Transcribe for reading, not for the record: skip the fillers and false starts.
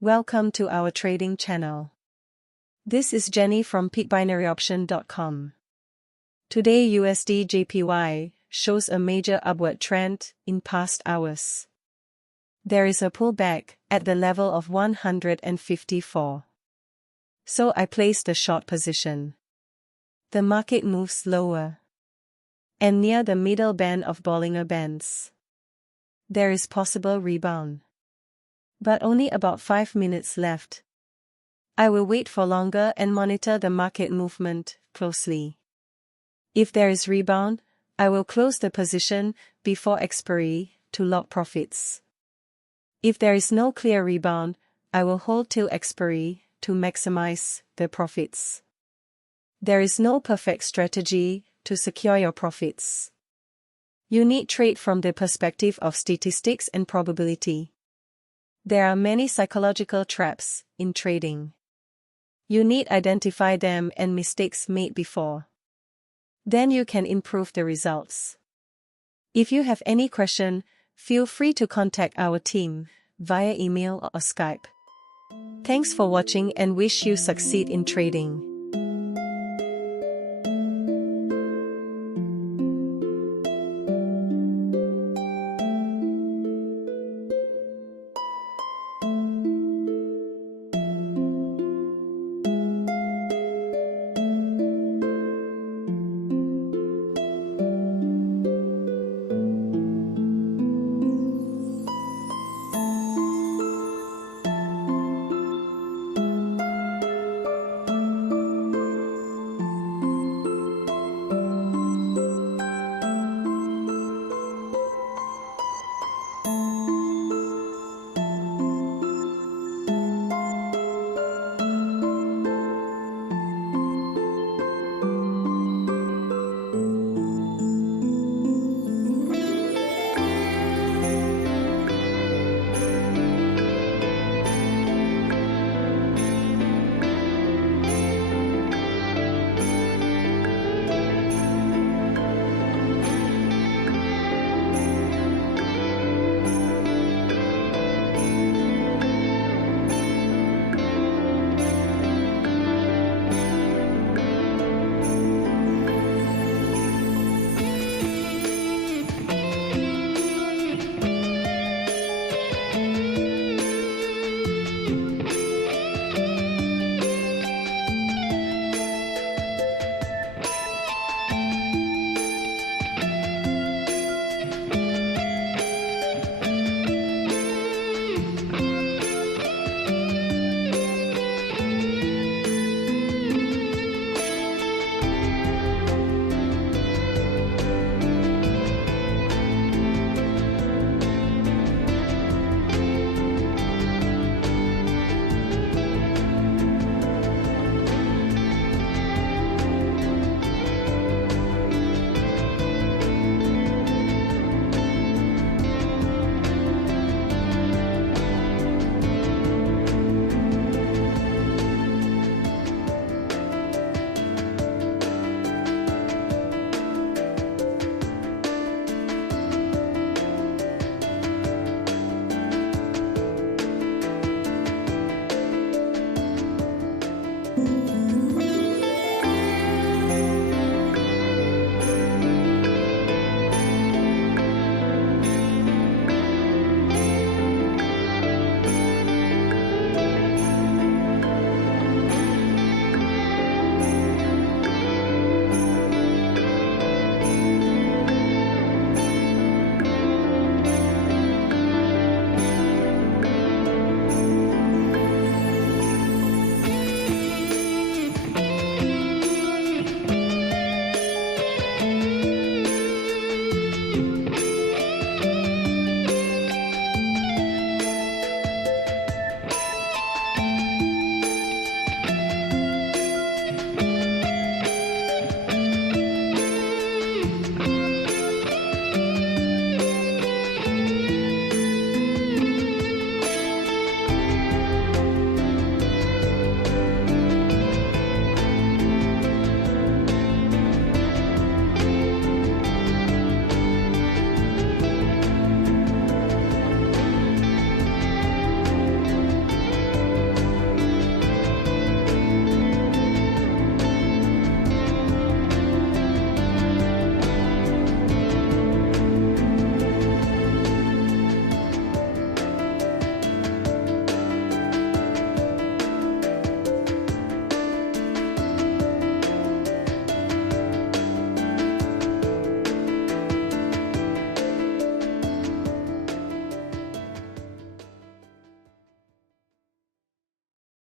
Welcome to our trading channel. This is Jenny from peakbinaryoption.com. Today USD JPY shows a major upward trend in past hours. There is a pullback at the level of 154. So I placed a short position. The market moves lower and near the middle band of Bollinger Bands. There is possible rebound. But only about 5 minutes left. I will wait for longer and monitor the market movement closely. If there is rebound, I will close the position before expiry to lock profits. If there is no clear rebound, I will hold till expiry to maximize the profits. There is no perfect strategy to secure your profits. You need trade from the perspective of statistics and probability. There are many psychological traps in trading. You need identify them and mistakes made before. Then you can improve the results. If you have any question, feel free to contact our team via email or Skype. Thanks for watching and wish you succeed in trading.